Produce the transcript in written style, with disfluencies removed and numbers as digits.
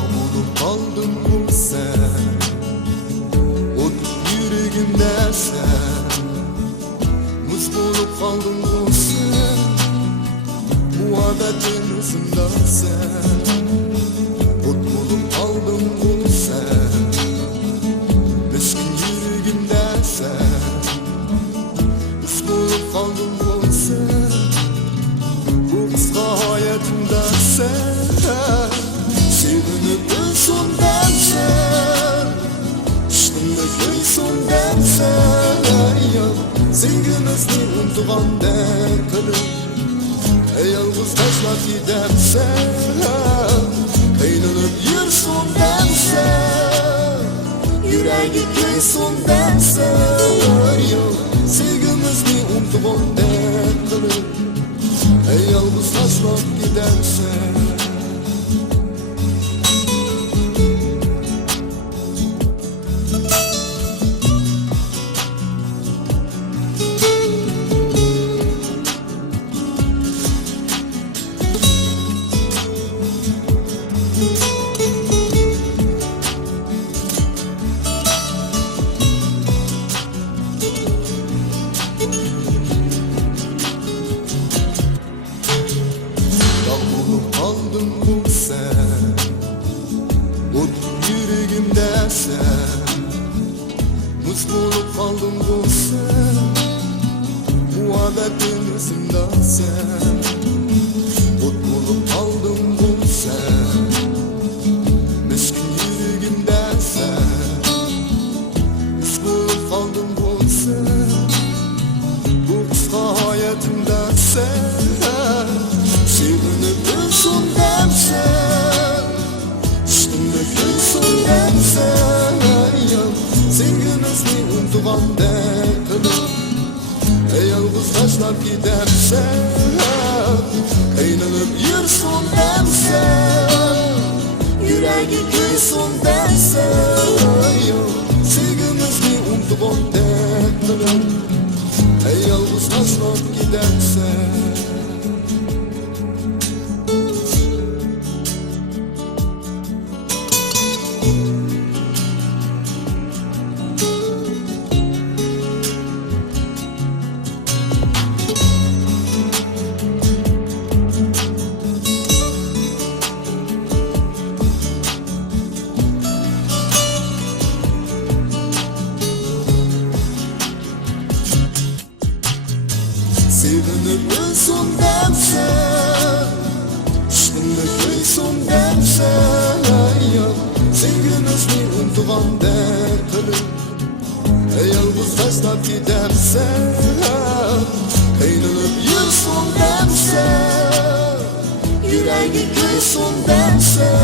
Dağ bulup kaldın bu sen, ot yüreğimde sen. Muz bulup kaldın bu sen, muhabbetin ısında sen. Ot bulup kaldın bu sen, miskin yüreğimde sen. Muz bulup kaldın bu sen, bu kısa hayatımda sen. Sevinip gülsün dersen, aşkımda gülsün dersen. Sevgimizni unutgan dertleri, yalnız taşlap gidersen. Kıynanıp yürüsün dersen, yüreği köysün dersen. Sevgimizni unutgan dertleri, yalnız taşlap gidersen. Aldın bu sen, ot yüreğimde sen. Muz bulup kaldın bu sen, muhabbetin ısında sen. Ot bulup kaldın bu sen, miskin yüreğimde sen. Muz bulup kaldın bu sen, bu kısa hayatımda sen. Sevinip gülsün dersen, aşkımda gülsün dersen. Sevgimizni unutgan dertleri, yalnız taşlap gidersen. Kıynanıp yürüsün dersen, yüreği köysün dersen. Sevgimizni unutgan dertleri, yalnız taşlap gidersen. Sevinip gülsün dersen, aşkımda köysün dersen. Sevgimizni unutgan dertleri, yalnız taşlap gidersen. Kıynanıp yürüsün dersen, yüreği köysün dersen.